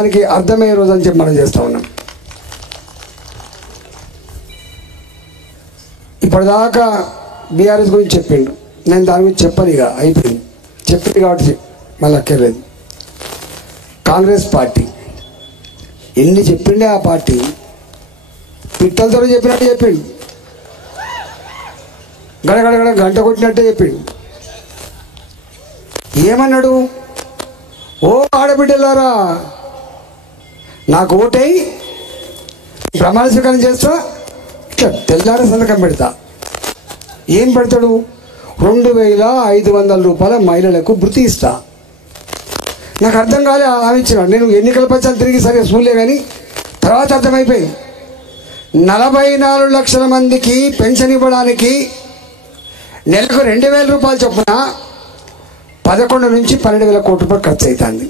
దానికి అర్థమయ్యే రోజు అని చెప్పి మనం చేస్తూ ఉన్నాం. ఇప్పటిదాకా బీఆర్ఎస్ గురించి చెప్పిండు, నేను దాని గురించి చెప్పను, ఇక అయిపోయింది, చెప్పింది కాబట్టి మళ్ళీ అక్కర్లేదు. కాంగ్రెస్ పార్టీ ఎన్ని చెప్పిండే ఆ పార్టీ పిట్టలతో చెప్పినట్టు చెప్పిండు, గడగడగడ గంట కొట్టినట్టే చెప్పిండు. ఏమన్నాడు? ఓ ఆడబిడ్డలారా, నాకు ఓటై ప్రమాణ స్వీకారం చేస్తా, ఇట్లా తెల్లార సంతకం పెడతా. ఏం పెడతాడు? 2500 రూపాయల మహిళలకు భృతి ఇస్తా. నాకు అర్థం కాలే, ఆమె ఇచ్చినాడు. నేను ఎన్నికల పచ్చాలు తిరిగి సరే చూడలే, కానీ తర్వాత అర్థమైపోయింది. 44 లక్షల మందికి పెన్షన్ ఇవ్వడానికి నెలకు 2000 రూపాయలు చొప్పున 11 నుంచి 12,000 కోట్ల రూపాయలు ఖర్చు అవుతుంది.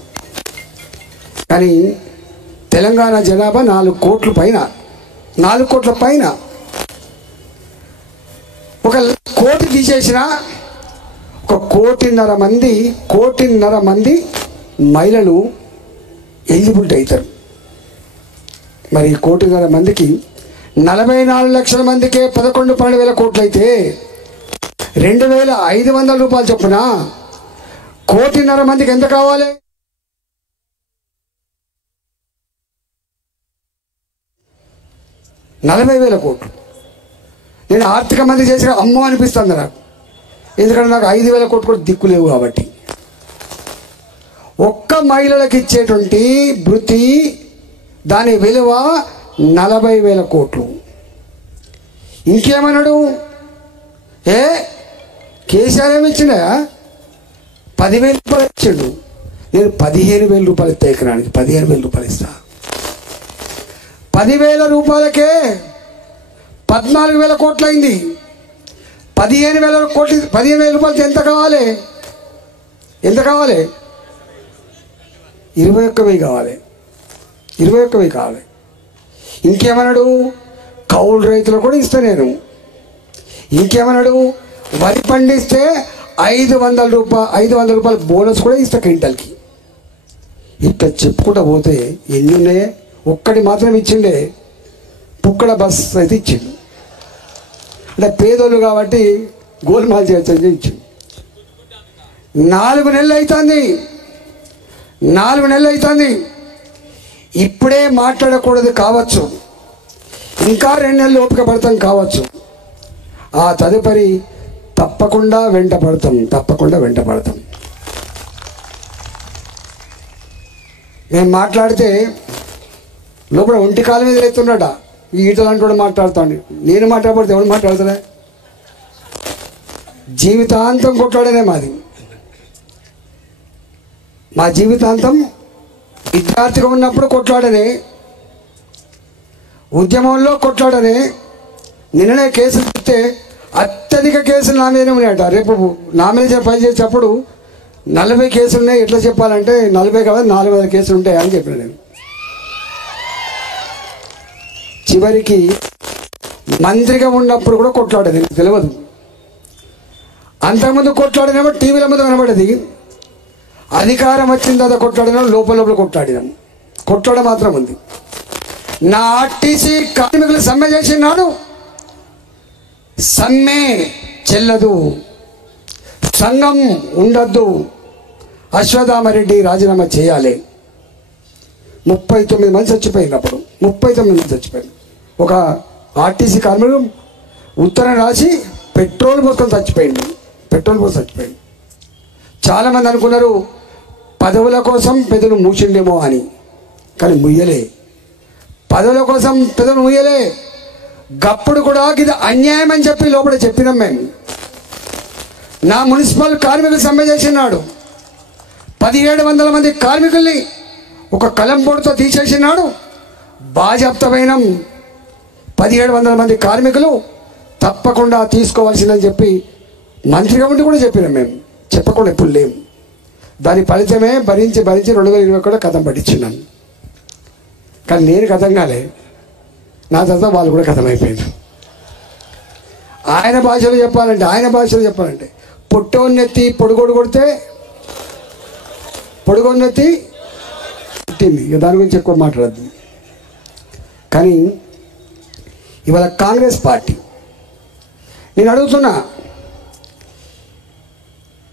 కానీ తెలంగాణ జనాభా 4 కోట్ల పైన, 4 కోట్ల పైన. 1 కోటి తీసేసిన 1.5 మంది మహిళలు ఎలిజిబిలిటీ అవుతారు. మరి 1.5 కోటి మందికి 44 లక్షల మందికే 11-12,000 కోట్లు అయితే 2,500 రూపాయలు చొప్పున 1.5 కోటి మందికి ఎంత కావాలి? 40,000 కోట్లు. నేను ఆర్థిక మంత్రి చేసిన అమ్మో అనిపిస్తుంది నాకు, ఎందుకంటే నాకు 5,000 కోట్లు కూడా దిక్కు లేవు కాబట్టి. ఒక్క మహిళలకు ఇచ్చేటువంటి భృతి దాని విలువ 40,000 కోట్లు. ఇంకేమన్నాడు? కేసీఆర్ ఏమి ఇచ్చిండా? 10,000 రూపాయలు ఇచ్చిండు. నేను 15,000 రూపాయలు ఇస్తా, ఎకరానికి 15,000 రూపాయలు ఇస్తా. 10,000 రూపాయలకే 14,000 కోట్లు అయింది. 15,000 రూపాయలకి ఎంత కావాలి? 21,000 కావాలి. 21,000 కావాలి. ఇంకేమన్నాడు? కౌలు రైతులు కూడా ఇస్తా నేను. ఇంకేమన్నాడు? వరి పండిస్తే 500 రూపాయలు బోనస్ కూడా ఇస్తా క్వింటల్కి. ఇట్లా చెప్పుకుంటూ పోతే ఎన్ని ఉన్నాయే? ఒక్కటి మాత్రం ఇచ్చిండే, పుక్కడ బస్ అయితే ఇచ్చిండు. అంటే పేదోళ్ళు కాబట్టి గోల్మాల్ చేయొచ్చని ఇచ్చిండు. 4 నెలలు అవుతుంది, 4 నెలలు అవుతుంది. ఇప్పుడే మాట్లాడకూడదు కావచ్చు, ఇంకా 2 నెలలు ఓపిక పడతాం కావచ్చు. ఆ తదుపరి తప్పకుండా వెంట పడతాం. నేను మాట్లాడితే లోపల ఒంటి కాలం మీద లేస్తున్నాడ, ఈ ఈటలాంటి కూడా మాట్లాడుతాను. నేను మాట్లాడబడితే ఎవరు మాట్లాడుతున్నా? జీవితాంతం కొట్లాడనే మాది. మా జీవితాంతం విద్యార్థిగా ఉన్నప్పుడు కొట్లాడనే, ఉద్యమంలో కొట్లాడనే. నిన్ననే కేసులు చెప్తే అత్యధిక కేసులు నా మీదనే ఉన్నాయట. రేపు నామినేషన్ ఫైల్ చేసేటప్పుడు 40 కేసులు ఉన్నాయి. ఎట్లా చెప్పాలంటే 40 కాదు 4,000 కేసులు ఉంటాయి అని చెప్పిన నేను. చివరికి మంత్రిగా ఉన్నప్పుడు కూడా కొట్లాడేది, నాకు తెలియదు. అంతకుముందు కొట్లాడినామో టీవీల మీద కనబడేది. అధికారం వచ్చిన తర్వాత కొట్లాడినా లోపల కొట్లాడినాం. కొట్లాడ మాత్రం ఉంది. నా ఆర్టీసీ కార్మికులు సమ్మె చేసినాడు. సమ్మె చెల్లదు, సంఘం ఉండద్దు, అశ్వత్థామరెడ్డి రాజీనామా చేయాలి. 39 మంది చచ్చిపోయింది. అప్పుడు 39 మంది చచ్చిపోయింది. ఒక ఆర్టీసీ కార్మికుడు ఉత్తరం రాసి పెట్రోల్ పోసుకొని చచ్చిపోయింది. చాలామంది అనుకున్నారు పదవుల కోసం పెదవులు మూసిండేమో అని, కానీ ముయ్యలే. పదవుల కోసం పెదవులు ముయ్యలే. గప్పుడు కూడా ఇది అన్యాయం అని చెప్పి లోపల చెప్పినాం మేము. నా మున్సిపల్ కార్మికులు సమ్మె చేసినాడు. 1,700 మంది కార్మికుల్ని ఒక కలంపోటుతో తీసేసినాడు. బాజాప్తమైన 1,700 మంది కార్మికులు తప్పకుండా తీసుకోవాల్సిందని చెప్పి మంత్రిగా ఉండి కూడా చెప్పినాం మేము. చెప్పకుండా ఎప్పుడు లేము. దాని ఫలితమే భరించి 2020 కూడా కథం పట్టించున్నాను. కానీ నేను కథం కాలే, నా తర్వాత వాళ్ళు కూడా కథం అయిపోయింది. ఆయన భాషలో చెప్పాలంటే పొట్టోన్నెత్తి పొడుగోడు కొడితే పొడుగొన్నెత్తి పుట్టింది, ఇక దాని గురించి ఎక్కువ మాట్లాడద్దు. కానీ ఇవాళ కాంగ్రెస్ పార్టీ, నేను అడుగుతున్నా,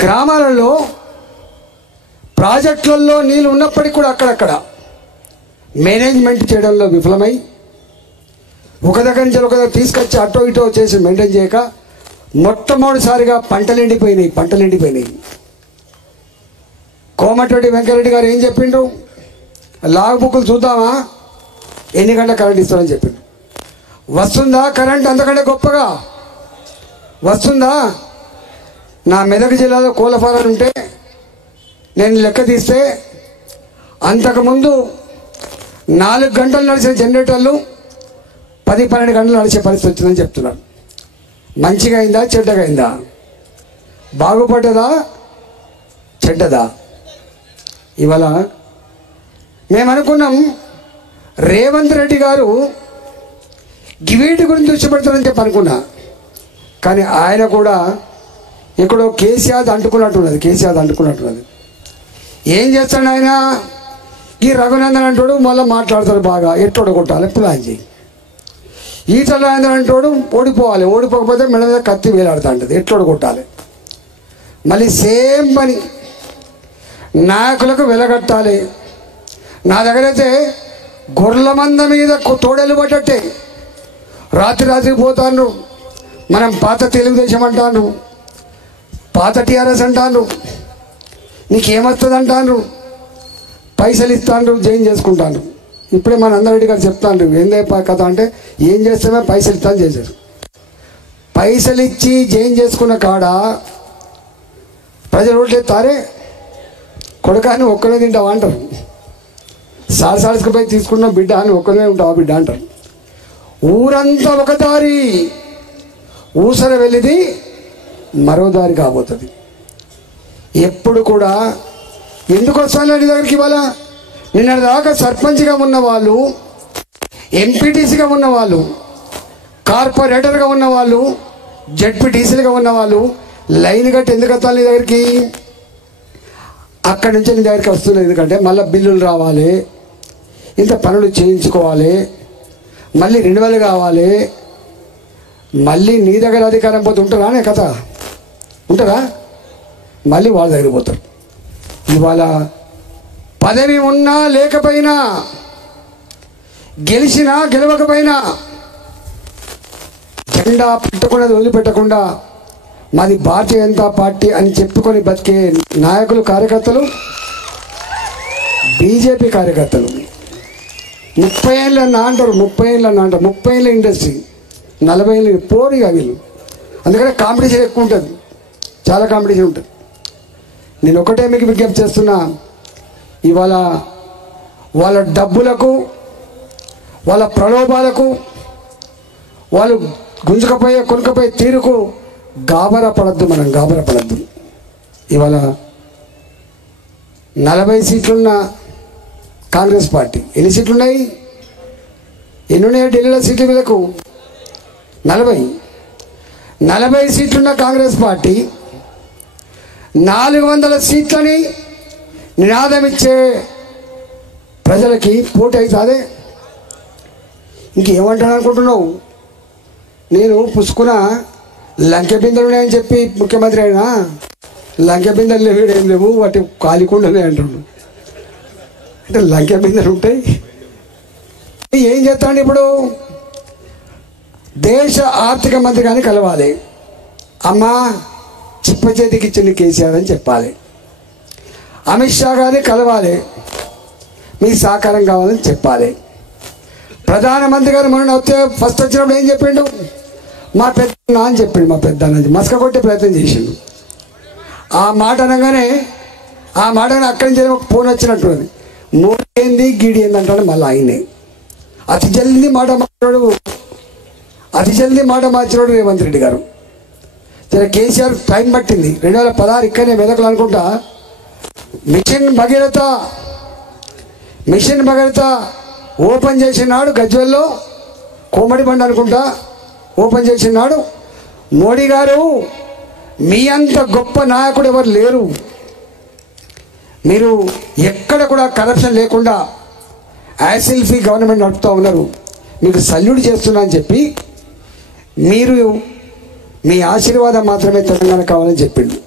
గ్రామాలలో ప్రాజెక్టులలో నీళ్ళు ఉన్నప్పటికీ కూడా అక్కడక్కడ మేనేజ్మెంట్ చేయడంలో విఫలమై ఒక దగ్గర నుంచి ఒక దగ్గర తీసుకొచ్చి అటో ఇటో చేసి మెయింటైన్ చేయక మొట్టమొదటిసారిగా పంటలు ఎండిపోయినాయి. కోమటిరెడ్డి వెంకరెడ్డి గారు ఏం చెప్పిండ్రు? లాగ్ బుక్కులు చూద్దామా, ఎన్ని గంటల కరెంట్ ఇస్తారని చెప్పిండు. వస్తుందా కరెంట్? అంతకంటే గొప్పగా వస్తుందా? నా మెదక్ జిల్లాలో కోళ్ళ ఫారాలు ఉంటే నేను లెక్క తీస్తే అంతకుముందు 4 గంటలు నడిచిన జనరేటర్లు 10-12 గంటలు నడిచే పరిస్థితి వచ్చిందని చెప్తున్నారు. మంచిగా అయిందా చెడ్డగా అయిందా? బాగుపడ్డదా చెడ్డదా? ఇవాళ మేము అనుకున్నాం రేవంత్ రెడ్డి గారు గివీటి గురించి దృష్టి పెడతారని చెప్పి అనుకున్నా. కానీ ఆయన కూడా ఎక్కడో కేసీఆర్ అంటుకున్నట్టున్నది. ఏం చేస్తాడు ఆయన? ఈ రఘునందన్ అంటాడు, మళ్ళీ మాట్లాడతాడు బాగా, ఎట్టోడు కొట్టాలి ప్లాన్ చేయి. ఈటల రాజేందర్ అంటాడు ఓడిపోవాలి, ఓడిపోకపోతే మెడ మీద కత్తి వేలాడుతూ ఉంటుంది, ఎట్టోడు కొట్టాలి. మళ్ళీ సేమ్ పని, నాయకులకు వెలగట్టాలి. నా దగ్గర అయితే గొర్రెల మంద మీద తోడేలు పడ్డట్టే రాత్రి పోతాను. మనం పాత తెలుగుదేశం అంటాను, పాత టీఆర్ఎస్ అంటాను, నీకేమొస్తుంది అంటాను, పైసలు ఇస్తాను, జాయిన్ చేసుకుంటాను. ఇప్పుడే మన అందరెడ్డి గారు చెప్తాను, ఏందే కథ అంటే ఏం చేస్తామే పైసలు ఇస్తాను చేశారు. పైసలు ఇచ్చి జాయిన్ చేసుకున్న కాడ ప్రజలు ఓట్లు ఎత్తారే, కొడుకాని ఒక్కనే తింటావా అంటారు. సారసాలకి పోయి తీసుకున్న బిడ్డ అని ఒక్కనే ఉంటావా బిడ్డ అంటారు. ఊరంతా ఒక దారి, ఊసర వెళ్ళిది మరో దారి కాబోతుంది. ఎప్పుడు కూడా ఎందుకు వస్తాను నీ దగ్గరికి? ఇవాళ నిన్న దాకా సర్పంచ్గా ఉన్నవాళ్ళు, ఎంపీటీసీగా ఉన్నవాళ్ళు, కార్పొరేటర్గా ఉన్నవాళ్ళు, జడ్పీటీసీలుగా ఉన్నవాళ్ళు లైన్ కట్టి ఎందుకు వస్తాను నీ దగ్గరికి? అక్కడి నుంచి నీ దగ్గరికి వస్తున్నాయి. ఎందుకంటే మళ్ళీ బిల్లులు రావాలి, ఇంత పనులు చేయించుకోవాలి, మళ్ళీ రెన్యువల్ కావాలి, మళ్ళీ నీ దగ్గర అధికారం పోతే ఉంటారా అనే కథ ఉంటారా? మళ్ళీ వాళ్ళ దగ్గర పోతారు. ఇవాళ పదవి ఉన్నా లేకపోయినా, గెలిచినా గెలవకపోయినా, జెండా పెట్టకుండా వదిలిపెట్టకుండా మాది భారతీయ జనతా పార్టీ అని చెప్పుకొని బతికే నాయకులు, కార్యకర్తలు, బీజేపీ కార్యకర్తలు 30 ఏళ్ళు అన్న అంటారు, 30 ఏళ్ళ ఇండస్ట్రీ, 40 ఏళ్ళు పోరుగా వీళ్ళు. అందుకనే కాంపిటీషన్ ఎక్కువ ఉంటుంది, చాలా కాంపిటీషన్ ఉంటుంది. నేను ఒకటే మీకు విజ్ఞప్తి చేస్తున్నా, ఇవాళ వాళ్ళ డబ్బులకు, వాళ్ళ ప్రలోభాలకు, వాళ్ళు కొనుకపోయే తీరుకు గాబరా పడద్దు. ఇవాళ 40 సీట్లున్న కాంగ్రెస్ పార్టీ ఎన్ని సీట్లు ఉన్నాయి? ఎన్నున్నాయి ఢిల్లీలో సీట్ల మీదకు? 40 సీట్లున్న కాంగ్రెస్ పార్టీ 400 సీట్లని నినాదం ఇచ్చే ప్రజలకి పోటీ అవుతుంది. ఇంకేమంటాడు అనుకుంటున్నావు? నేను పుసుకున్న లంకె బిందెలు ఉన్నాయని చెప్పి ముఖ్యమంత్రి అయినా, లంకె బిందెలు లేవు, ఏం లేవు, వాటి కాలికుండలే అంటున్నాడు. అంటే లంకె బిందెలు ఉంటాయి. ఏం చేస్తాడు ఇప్పుడు? దేశ ఆర్థిక మంత్రి కానీ కలవాలి, అమ్మా చిప్ప చేతికి ఇచ్చింది కేసీఆర్ అని చెప్పాలి. అమిత్ షా గారిని కలవాలి, మీ సహకారం కావాలని చెప్పాలి. ప్రధానమంత్రి గారు మొన్న వస్తే ఫస్ట్ వచ్చినప్పుడు ఏం చెప్పిండు? మా పెద్ద అని చెప్పిండు. మా పెద్ద మస్క కొట్టే ప్రయత్నం చేసిండు. ఆ మాట అనగానే అక్కడి నుంచి ఫోన్ వచ్చినట్టున్నది. మోడీ ఏంది గీడి ఏంది అంటాడు మళ్ళీ ఆయనే. అతి జల్దీ మాట మార్చినాడు రేవంత్ రెడ్డి గారు. కేసీఆర్ టైం పట్టింది. 2016 ఇక్కడనే మెదకులు అనుకుంటా మిషన్ భగీరథ ఓపెన్ చేసినాడు. గజ్వెల్లో కోమడి బండి అనుకుంటా ఓపెన్ చేసినాడు. మోడీ గారు మీ అంత గొప్ప నాయకుడు ఎవరు లేరు, మీరు ఎక్కడ కూడా కరప్షన్ లేకుండా యాసిల్ఫీ గవర్నమెంట్ నడుపుతూ ఉన్నారు, మీకు సల్యూట్ చేస్తున్నా అని చెప్పి మీరు మీ ఆశీర్వాదం మాత్రమే తెలంగాణ కావాలని చెప్పిండు.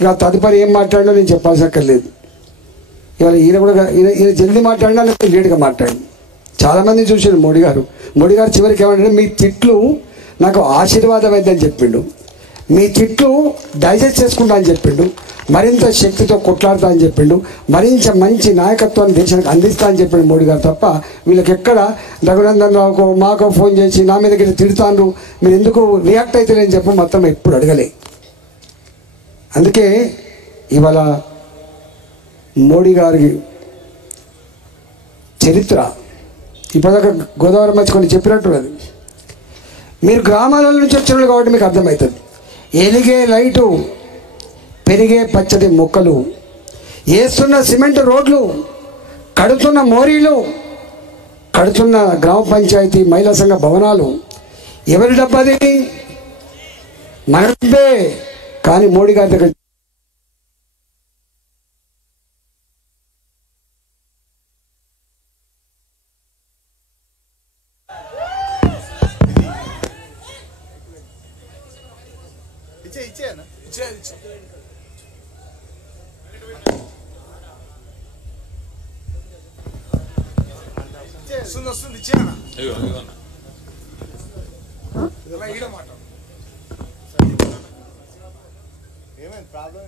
ఇక తదుపరి ఏం మాట్లాడినా నేను చెప్పాల్సక్కర్లేదు. ఇవాళ ఈయన కూడా ఈయన జల్దీ మాట్లాడినా లేకపోతే లేట్గా మాట్లాడి చాలామంది చూసాడు మోడీ గారు చివరికి ఏమంటే మీ తిట్లు నాకు ఆశీర్వాదం అయిందని చెప్పిండు, మీ తిట్లు డైజెస్ట్ చేసుకుంటా అని చెప్పిండు, మరింత శక్తితో కొట్లాడతా అని చెప్పిండు, మరింత మంచి నాయకత్వాన్ని దేశానికి అందిస్తా అని చెప్పిండు మోడీ గారు. తప్ప వీళ్ళకి ఎక్కడ రఘునందన్ రావుకో మాకో ఫోన్ చేసి నా మీద తిడుతాను మీరు ఎందుకు రియాక్ట్ అవుతారని చెప్పి మొత్తం ఎప్పుడు అడగలే. అందుకే ఇవాళ మోడీ గారికి చరిత్ర ఇప్పటిదాకా గోదావరి మధ్య కొన్ని చెప్పినట్టు అది మీరు గ్రామాల నుంచి వచ్చిన కాబట్టి మీకు అర్థమవుతుంది. ఎలిగే లైటు, పెరిగే పచ్చడి మొక్కలు, వేస్తున్న సిమెంట్ రోడ్లు, కడుతున్న మోరీలు, కడుతున్న గ్రామ పంచాయతీ మహిళా సంఘ భవనాలు ఎవరి డబ్బది? మన డబ్బే. కానీ మోడీ గారి దగ్గర ఏమైంది ప్రాబ్లం?